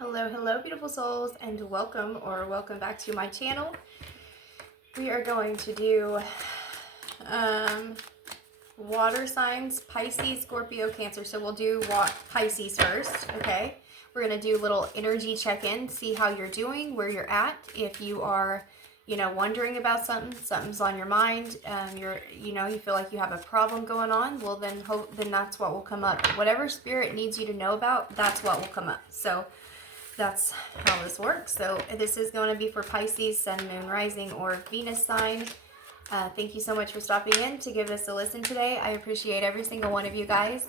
Hello, hello, beautiful souls, and welcome back to my channel. We are going to do water signs, Pisces, Scorpio, Cancer. So we'll do Pisces first, okay? We're going to do a little energy check-in, see how you're doing, where you're at. If you are, wondering about something's on your mind, you feel like you have a problem going on, well, then that's what will come up. Whatever spirit needs you to know about, that's what will come up. So that's how this works. So this is going to be for Pisces, Sun, Moon, Rising, or Venus sign. Thank you so much for stopping in to give this a listen today. I appreciate every single one of you guys.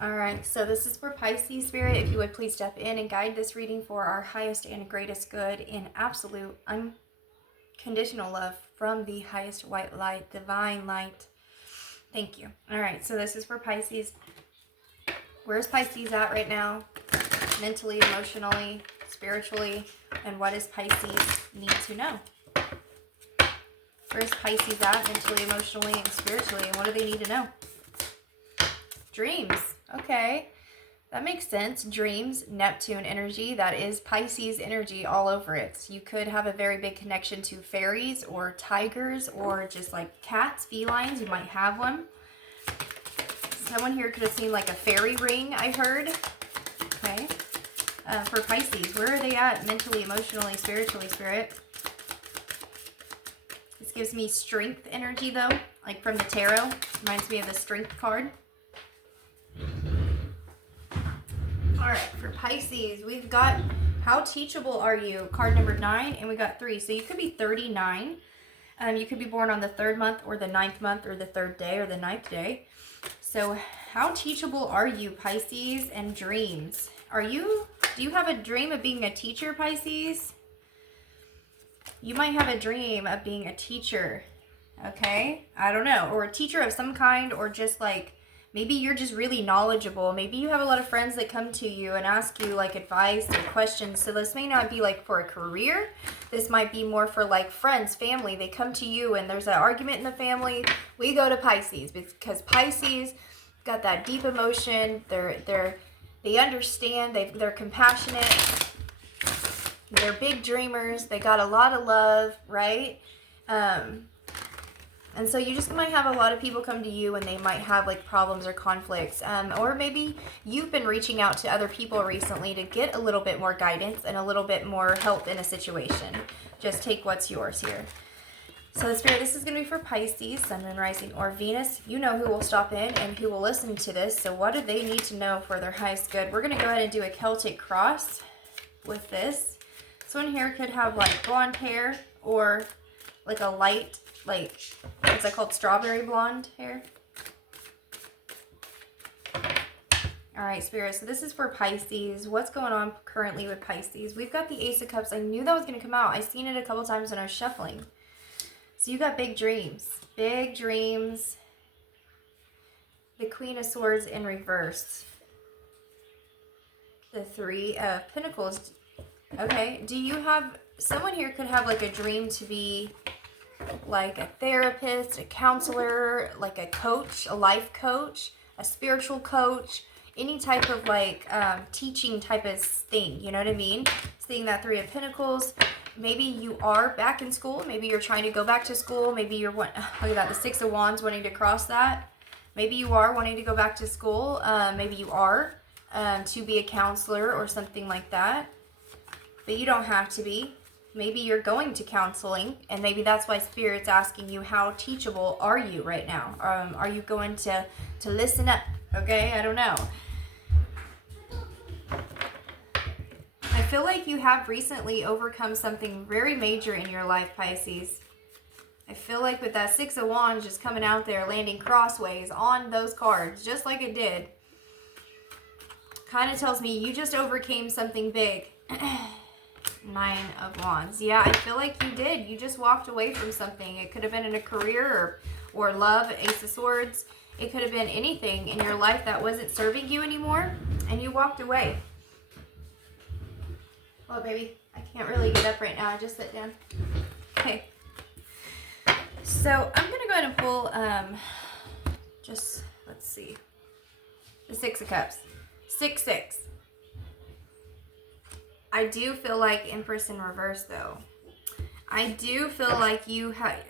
All right, so this is for Pisces spirit. If you would please step in and guide this reading for our highest and greatest good in absolute unconditional love from the highest white light, divine light. Thank you. All right, so this is for Pisces. Where's Pisces at right now? Mentally, emotionally, spiritually, and what does Pisces need to know? Where's Pisces at mentally, emotionally, and spiritually, and what do they need to know? Dreams. Okay, that makes sense. Dreams, Neptune energy, that is Pisces energy all over it. You could have a very big connection to fairies or tigers or just like cats, felines. You might have one. Someone here could have seen like a fairy ring, I heard. Okay. For Pisces, where are they at mentally, emotionally, spiritually, spirit? This gives me strength energy though, like from the tarot. Reminds me of the strength card. Alright, for Pisces, we've got how teachable are you? Card number 9, and we got 3. So you could be 39. You could be born on the 3rd month or the 9th month or the 3rd day or the 9th day. So how teachable are you, Pisces, and dreams? Do you have a dream of being a teacher, Pisces? You might have a dream of being a teacher, okay? I don't know. Or a teacher of some kind, or just like, maybe you're just really knowledgeable. Maybe you have a lot of friends that come to you and ask you like advice or questions. So this may not be like for a career. This might be more for like friends, family. They come to you and there's an argument in the family. We go to Pisces because Pisces got that deep emotion. They understand, they're compassionate, they're big dreamers, they got a lot of love, right? And so you just might have a lot of people come to you and they might have like problems or conflicts. Or maybe you've been reaching out to other people recently to get a little bit more guidance and a little bit more help in a situation. Just take what's yours here. So Spirit, this is going to be for Pisces, Sun, Moon, Rising, or Venus. You know who will stop in and who will listen to this. So what do they need to know for their highest good? We're going to go ahead and do a Celtic cross with this. Someone here could have like blonde hair or like a light, like, what's that called? Strawberry blonde hair. All right, Spirit, so this is for Pisces. What's going on currently with Pisces? We've got the Ace of Cups. I knew that was going to come out. I've seen it a couple times when I was shuffling. So you got big dreams. Big dreams. The Queen of Swords in reverse. The 3 of Pentacles. Okay, do you have... Someone here could have like a dream to be like a therapist, a counselor, like a coach, a life coach, a spiritual coach, any type of like teaching type of thing, you know what I mean? Seeing that 3 of Pentacles. Maybe you are back in school. Maybe you're trying to go back to school. Maybe you're, look at that, the 6 of Wands, wanting to cross that. Maybe you are wanting to go back to school. Maybe you are to be a counselor or something like that. But you don't have to be. Maybe you're going to counseling, and maybe that's why Spirit's asking you, how teachable are you right now? Are you going to listen up? Okay, I don't know. I feel like you have recently overcome something very major in your life, Pisces. I feel like with that 6 of Wands just coming out there, landing crossways on those cards, just like it did, kind of tells me you just overcame something big. 9 of Wands. Yeah, I feel like you did. You just walked away from something. It could have been in a career or love, Ace of Swords. It could have been anything in your life that wasn't serving you anymore, and you walked away. Well, baby, I can't really get up right now. I just sit down. Okay. So I'm going to go ahead and pull, let's see, the 6 of Cups. 6, 6. I do feel like Empress in reverse, though. I do feel like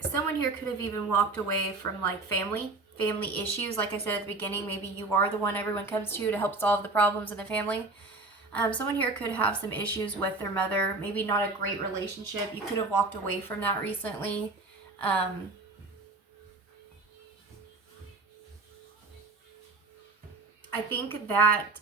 someone here could have even walked away from like family issues. Like I said at the beginning, maybe you are the one everyone comes to help solve the problems in the family. Someone here could have some issues with their mother, maybe not a great relationship. You could have walked away from that recently. I think that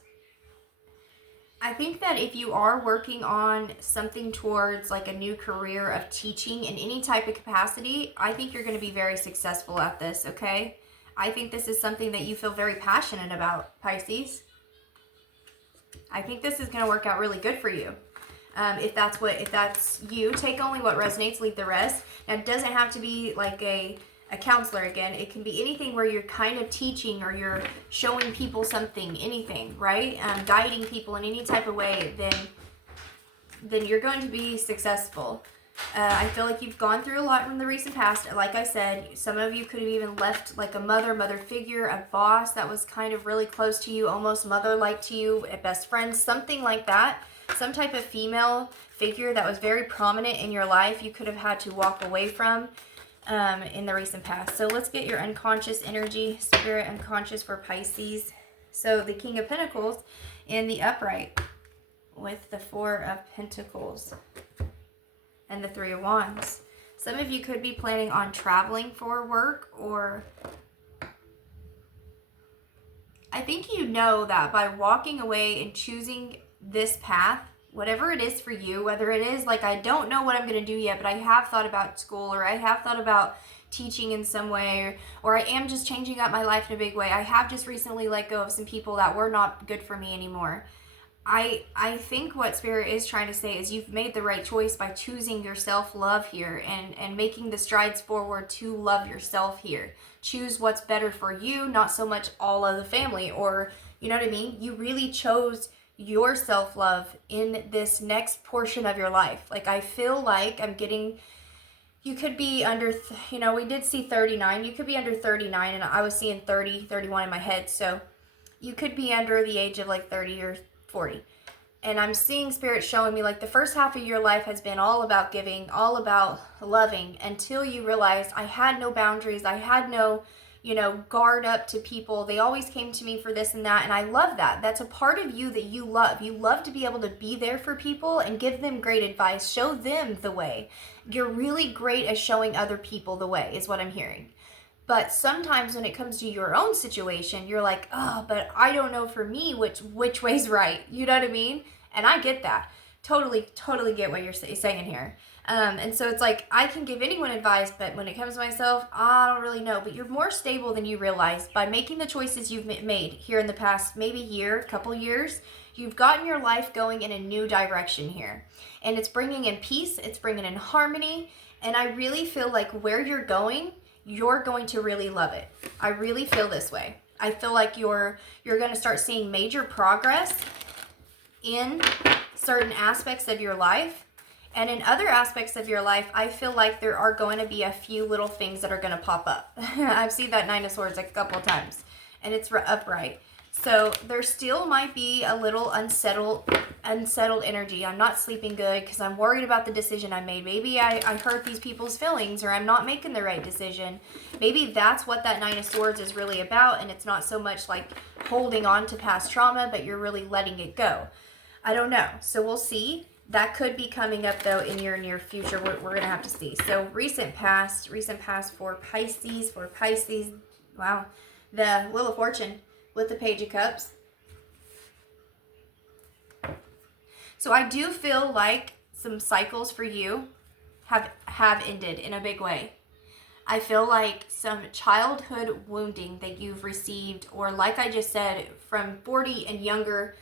if you are working on something towards like a new career of teaching in any type of capacity, I think you're going to be very successful at this, okay? I think this is something that you feel very passionate about, Pisces. I think this is going to work out really good for you. If that's you, take only what resonates, leave the rest. Now, it doesn't have to be like a counselor again. It can be anything where you're kind of teaching or you're showing people something, anything, right? Guiding people in any type of way, then you're going to be successful. I feel like you've gone through a lot from the recent past. Like I said, some of you could have even left like a mother figure, a boss that was kind of really close to you, almost mother-like to you, a best friend, something like that. Some type of female figure that was very prominent in your life you could have had to walk away from in the recent past. So let's get your unconscious energy, spirit unconscious for Pisces. So the King of Pentacles in the upright with the Four of Pentacles and the Three of Wands. Some of you could be planning on traveling for work, or I think you know that by walking away and choosing this path, whatever it is for you, whether it is like, I don't know what I'm going to do yet, but I have thought about school, or I have thought about teaching in some way, or I am just changing up my life in a big way. I have just recently let go of some people that were not good for me anymore. I think what Spirit is trying to say is you've made the right choice by choosing your self-love here and making the strides forward to love yourself here. Choose what's better for you, not so much all of the family, or, you know what I mean? You really chose your self-love in this next portion of your life. Like, I feel like I'm getting, you could be under, we did see 39. You could be under 39, and I was seeing 30, 31 in my head. So you could be under the age of like 30 or 40. And I'm seeing Spirit showing me like the first half of your life has been all about giving, all about loving, until you realized I had no boundaries. I had no, guard up to people. They always came to me for this and that. And I love that. That's a part of you that you love. You love to be able to be there for people and give them great advice. Show them the way. You're really great at showing other people the way, is what I'm hearing. But sometimes when it comes to your own situation, you're like, oh, but I don't know for me which way's right. You know what I mean? And I get that. Totally get what you're saying here. And so it's like, I can give anyone advice, but when it comes to myself, I don't really know. But you're more stable than you realize by making the choices you've made here in the past maybe year, couple years. You've gotten your life going in a new direction here. And it's bringing in peace. It's bringing in harmony. And I really feel like where you're going to really love it. I really feel this way. I feel like you're going to start seeing major progress in certain aspects of your life. And in other aspects of your life, I feel like there are going to be a few little things that are going to pop up. I've seen that Nine of Swords a couple of times, and it's upright. So there still might be a little unsettled energy. I'm not sleeping good because I'm worried about the decision I made. Maybe I hurt these people's feelings, or I'm not making the right decision. Maybe that's what that Nine of Swords is really about, and it's not so much like holding on to past trauma, but you're really letting it go. I don't know. So we'll see. That could be coming up, though, in your near future. We're going to have to see. So recent past for Pisces. Wow. The Wheel of Fortune with the Page of Cups. So I do feel like some cycles for you have ended in a big way. I feel like some childhood wounding that you've received, or like I just said, from 40 and younger,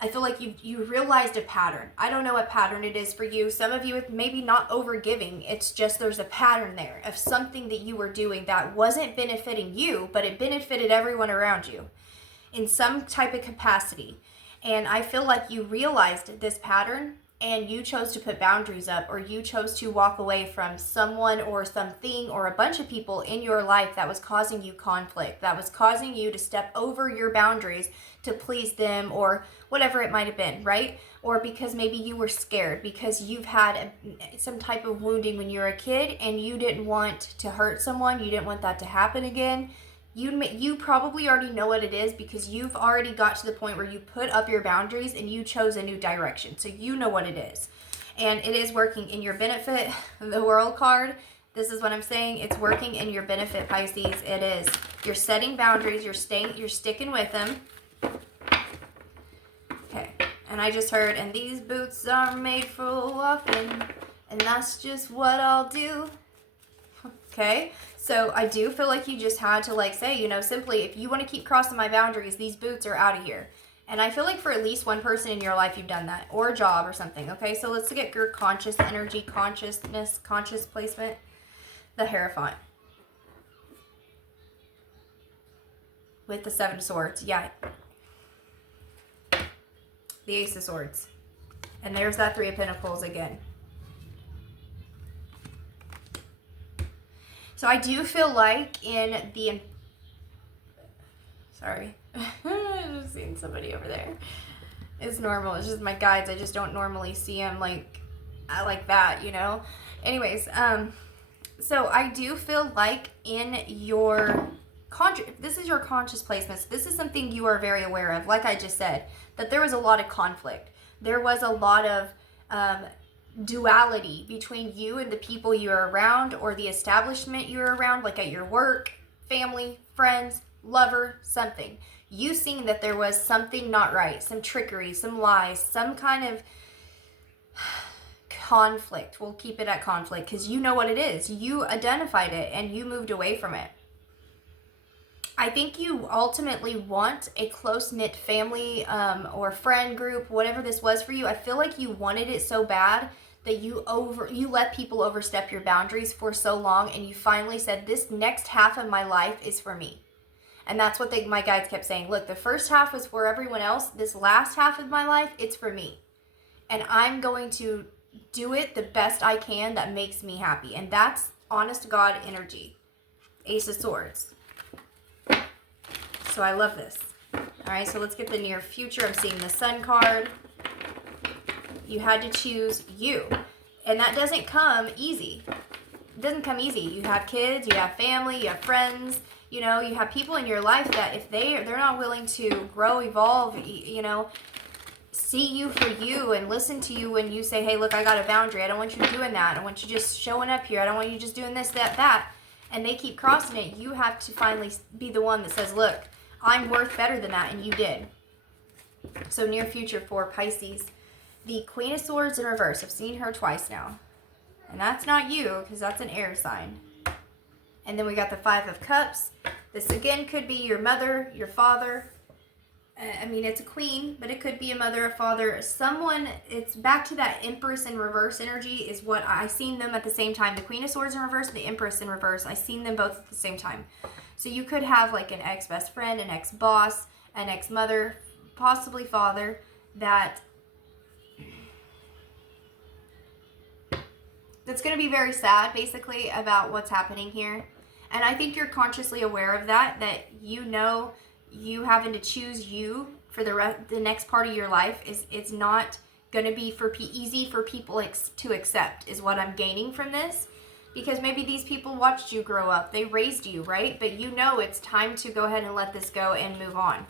I feel like you realized a pattern. I don't know what pattern it is for you. Some of you, it's maybe not overgiving. It's just there's a pattern there of something that you were doing that wasn't benefiting you, but it benefited everyone around you in some type of capacity. And I feel like you realized this pattern and you chose to put boundaries up, or you chose to walk away from someone or something or a bunch of people in your life that was causing you conflict, that was causing you to step over your boundaries to please them, or whatever it might have been, right? Or because maybe you were scared because you've had some type of wounding when you were a kid and you didn't want to hurt someone, you didn't want that to happen again. You probably already know what it is because you've already got to the point where you put up your boundaries and you chose a new direction. So you know what it is. And it is working in your benefit. The World card, this is what I'm saying. It's working in your benefit, Pisces. It is. You're setting boundaries. You're sticking with them. Okay. And I just heard, and these boots are made for walking, and that's just what I'll do. Okay, so I do feel like you just had to like say, simply, if you want to keep crossing my boundaries, these boots are out of here. And I feel like for at least one person in your life, you've done that, or a job or something. Okay, so let's get your conscious energy, consciousness, conscious placement, the Hierophant. With the 7 of Swords, yeah. The Ace of Swords. And there's that 3 of Pentacles again. So I do feel like in the... Sorry. I'm just seeing somebody over there. It's normal. It's just my guides. I just don't normally see them like that, Anyways, so I do feel like in your... This is your conscious placements. This is something you are very aware of. Like I just said, that there was a lot of conflict. There was a lot of... duality between you and the people you're around, or the establishment you're around, like at your work, family, friends, lover, something. You seen that there was something not right, some trickery, some lies, some kind of conflict. We'll keep it at conflict because you know what it is. You identified it and you moved away from it. I think you ultimately want a close-knit family or friend group, whatever this was for you. I feel like you wanted it so bad that you let people overstep your boundaries for so long, and you finally said, this next half of my life is for me. And that's what my guides kept saying. Look, the first half was for everyone else. This last half of my life, it's for me. And I'm going to do it the best I can that makes me happy. And that's honest to God energy. Ace of Swords. So I love this. All right, so let's get the near future. I'm seeing the Sun card. You had to choose you. And that doesn't come easy. It doesn't come easy. You have kids, you have family, you have friends, you have people in your life that if they're not willing to grow, evolve, see you for you and listen to you when you say, hey, look, I got a boundary. I don't want you doing that. I want you just showing up here. I don't want you just doing this, that. And they keep crossing it. You have to finally be the one that says, look, I'm worth better than that, and you did. So near future for Pisces. The Queen of Swords in reverse. I've seen her twice now. And that's not you, because that's an air sign. And then we got the 5 of Cups. This again could be your mother, your father. It's a queen, but it could be a mother, a father, someone. It's back to that Empress in reverse energy is what I seen them at the same time. The Queen of Swords in reverse, the Empress in reverse. I seen them both at the same time. So you could have like an ex-best friend, an ex-boss, an ex-mother, possibly father, that's going to be very sad, basically, about what's happening here. And I think you're consciously aware of that you having to choose you for the next part of your life it's not going to be easy for people to accept, is what I'm gaining from this. Because maybe these people watched you grow up. They raised you, right? But it's time to go ahead and let this go and move on.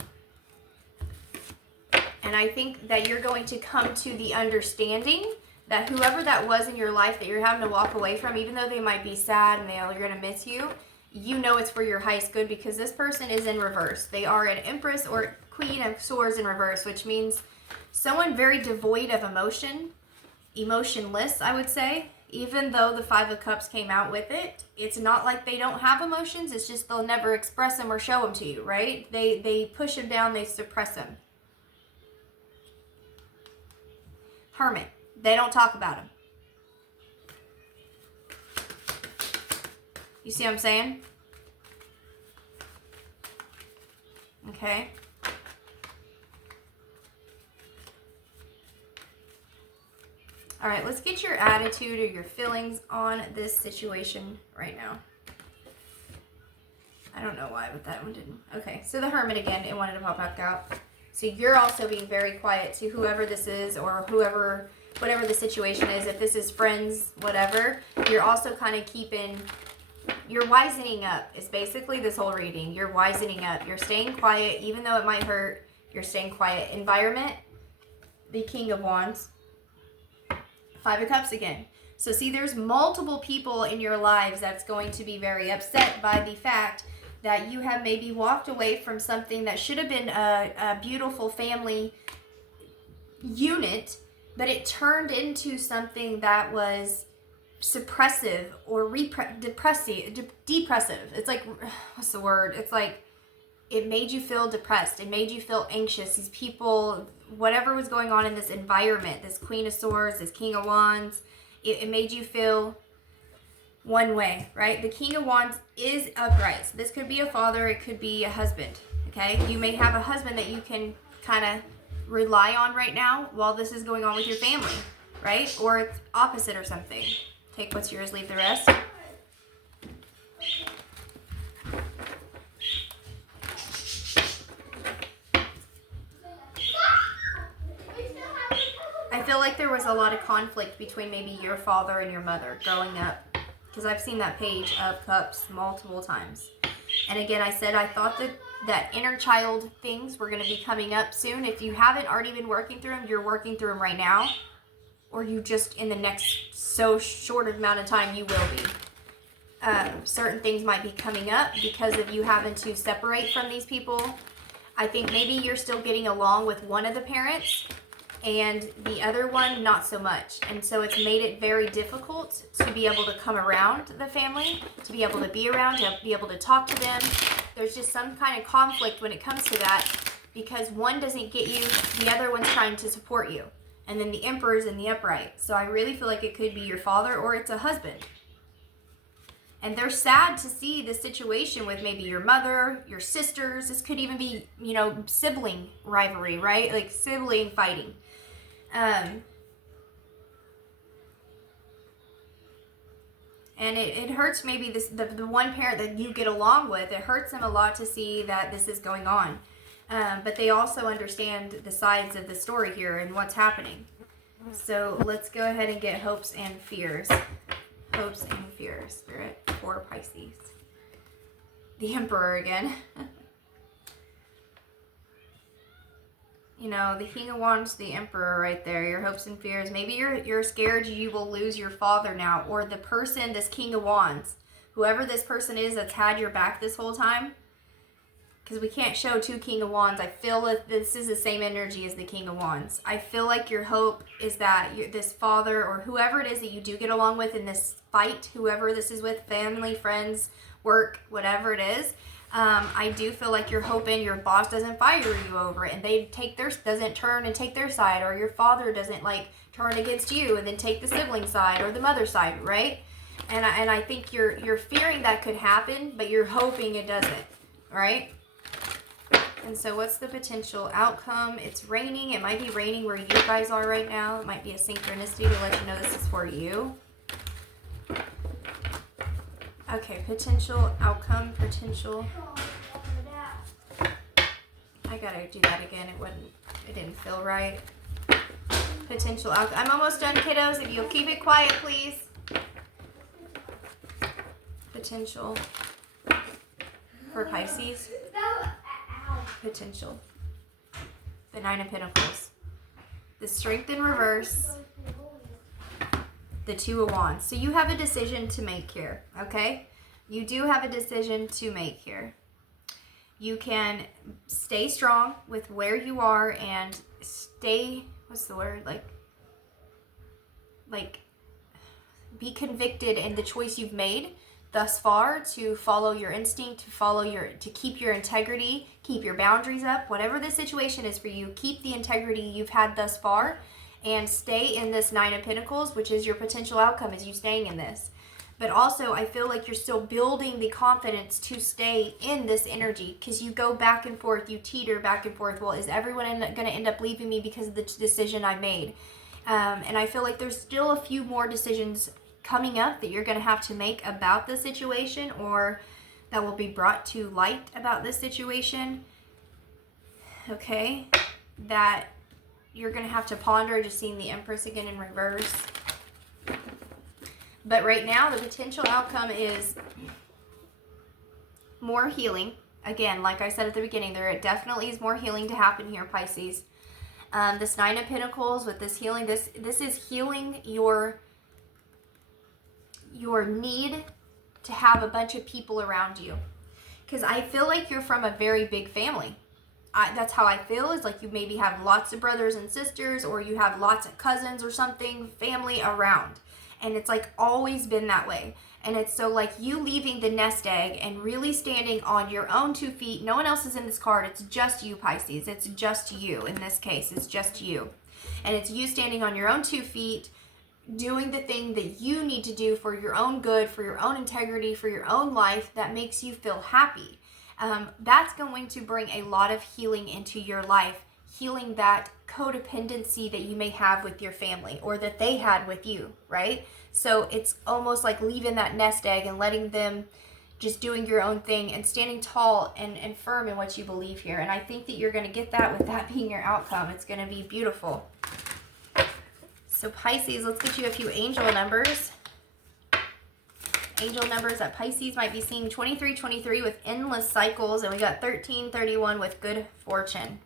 And I think that you're going to come to the understanding that whoever that was in your life that you're having to walk away from, even though they might be sad and they're going to miss you, it's for your highest good, because this person is in reverse. They are an Empress or Queen of Swords in reverse, which means someone very devoid of emotion, emotionless, I would say. Even though the 5 of Cups came out with it, it's not like they don't have emotions. It's just they'll never express them or show them to you, right? They push them down, they suppress them. Hermit. They don't talk about them. You see what I'm saying? Okay. All right, let's get your attitude or your feelings on this situation right now. I don't know why, but that one didn't. Okay, so the Hermit again, it wanted to pop back out. So you're also being very quiet to whoever this is or whoever, whatever the situation is. If this is friends, whatever, you're also kind of you're wisening up is basically this whole reading. You're wisening up. You're staying quiet, even though it might hurt. You're staying quiet. Environment, the King of Wands. 5 of Cups again. So see, there's multiple people in your lives that's going to be very upset by the fact that you have maybe walked away from something that should have been a beautiful family unit, but it turned into something that was suppressive or depressive. It's like, what's the word? It's like it made you feel depressed. It made you feel anxious. These people, whatever was going on in this environment, this Queen of Swords, this King of Wands, it made you feel one way, right? The King of Wands is upright. So this could be a father, it could be a husband, okay? You may have a husband that you can kind of rely on right now while this is going on with your family, right? Or it's opposite or something. Take what's yours, leave the rest. I feel like there was a lot of conflict between maybe your father and your mother growing up. Because I've seen that Page of Cups multiple times. And again, I said I thought that inner child things were going to be coming up soon. If you haven't already been working through them, you're working through them right now. Or you just, in the next so short amount of time, you will be. Certain things might be coming up because of you having to separate from these people. I think maybe you're still getting along with one of the parents and the other one not so much, and so it's made it very difficult to be able to come around the family, to be able to be around, to be able to talk to them. There's just some kind of conflict when it comes to that because one doesn't get you, the other one's trying to support you, and then the Emperor's in the upright. So I really feel like it could be your father or it's a husband, and they're sad to see this situation with maybe your mother, your sisters. This could even be, you know, sibling rivalry, right? Like sibling fighting. And it hurts maybe the one parent that you get along with. It hurts them a lot to see that this is going on. But they also understand the sides of the story here and what's happening. So let's go ahead and get hopes and fears. Hopes and fears, Spirit, for Pisces. The Emperor again. You know, the King of Wands, the Emperor right there, your hopes and fears. Maybe you're scared you will lose your father now, or the person, this King of Wands, whoever this person is that's had your back this whole time, because we can't show 2 King of Wands. I feel that this is the same energy as the King of Wands. I feel like your hope is that this father or whoever it is that you do get along with in this fight, whoever this is with, family, friends, work, whatever it is, I do feel like you're hoping your boss doesn't fire you over it and they doesn't turn and take their side, or your father doesn't like turn against you and then take the sibling side or the mother side, right? And I think you're fearing that could happen, but you're hoping it doesn't, right? And so what's the potential outcome? It's raining. It might be raining where you guys are right now. It might be a synchronicity to let you know this is for you. Okay, potential outcome, potential. I gotta do that again. It didn't feel right. Potential outcome. I'm almost done, kiddos. If you'll keep it quiet, please. Potential for Pisces. Potential. The 9 of Pentacles. The Strength in reverse. The 2 of Wands. So you have a decision to make here, okay? You do have a decision to make here. You can stay strong with where you are and stay, what's the word? Like be convicted in the choice you've made thus far to follow your instinct, to keep your integrity, keep your boundaries up. Whatever the situation is for you, keep the integrity you've had thus far and stay in this 9 of Pentacles, which is your potential outcome, is you staying in this. But also, I feel like you're still building the confidence to stay in this energy, because you go back and forth, you teeter back and forth. Well, is everyone going to end up leaving me because of the decision I made? And I feel like there's still a few more decisions coming up that you're going to have to make about the situation, or that will be brought to light about this situation. Okay, that you're going to have to ponder. Just seeing the Empress again in reverse. But right now, the potential outcome is more healing. Again, like I said at the beginning, there definitely is more healing to happen here, Pisces. This Nine of Pentacles with this healing, this is healing your need to have a bunch of people around you. Because I feel like you're from a very big family. That's how I feel, is like you maybe have lots of brothers and sisters, or you have lots of cousins or something, family around. And it's like always been that way. And it's so like you leaving the nest egg and really standing on your own 2 feet. No one else is in this card. It's just you, Pisces. It's just you. In this case, it's just you. And it's you standing on your own 2 feet, doing the thing that you need to do for your own good, for your own integrity, for your own life that makes you feel happy. That's going to bring a lot of healing into your life. Healing that codependency that you may have with your family, or that they had with you, right? So it's almost like leaving that nest egg and letting them just doing your own thing and standing tall and firm in what you believe here. And I think that you're going to get that with that being your outcome. It's going to be beautiful. So Pisces, let's get you a few angel numbers. Angel numbers that Pisces might be seeing: 2323 with endless cycles, and we got 1331 with good fortune.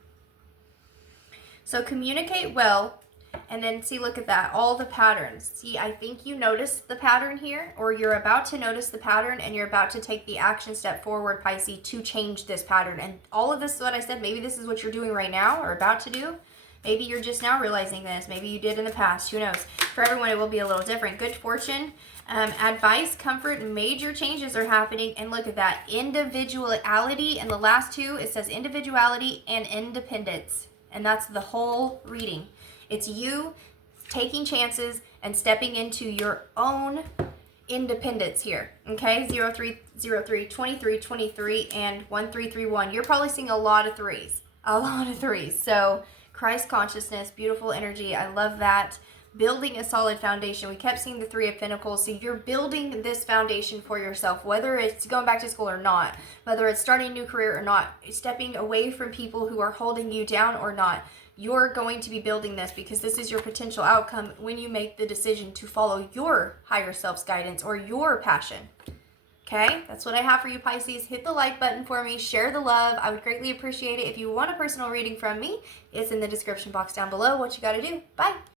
So communicate well, and then see, look at that, all the patterns. See, I think you noticed the pattern here, or you're about to notice the pattern, and you're about to take the action step forward, Pisces, to change this pattern. And all of this is what I said. Maybe this is what you're doing right now, or about to do. Maybe you're just now realizing this. Maybe you did in the past. Who knows? For everyone, it will be a little different. Good fortune, advice, comfort, major changes are happening. And look at that, individuality. And the last two, it says individuality and independence. And that's the whole reading. It's you taking chances and stepping into your own independence here. Okay, 0303, 2323, and 1331. You're probably seeing a lot of threes. A lot of threes. So Christ consciousness, beautiful energy. I love that. Building a solid foundation. We kept seeing the Three of Pentacles. So you're building this foundation for yourself, whether it's going back to school or not, whether it's starting a new career or not, stepping away from people who are holding you down or not. You're going to be building this, because this is your potential outcome when you make the decision to follow your higher self's guidance or your passion. Okay, that's what I have for you, Pisces. Hit the like button for me. Share the love. I would greatly appreciate it. If you want a personal reading from me, it's in the description box down below. What you got to do. Bye.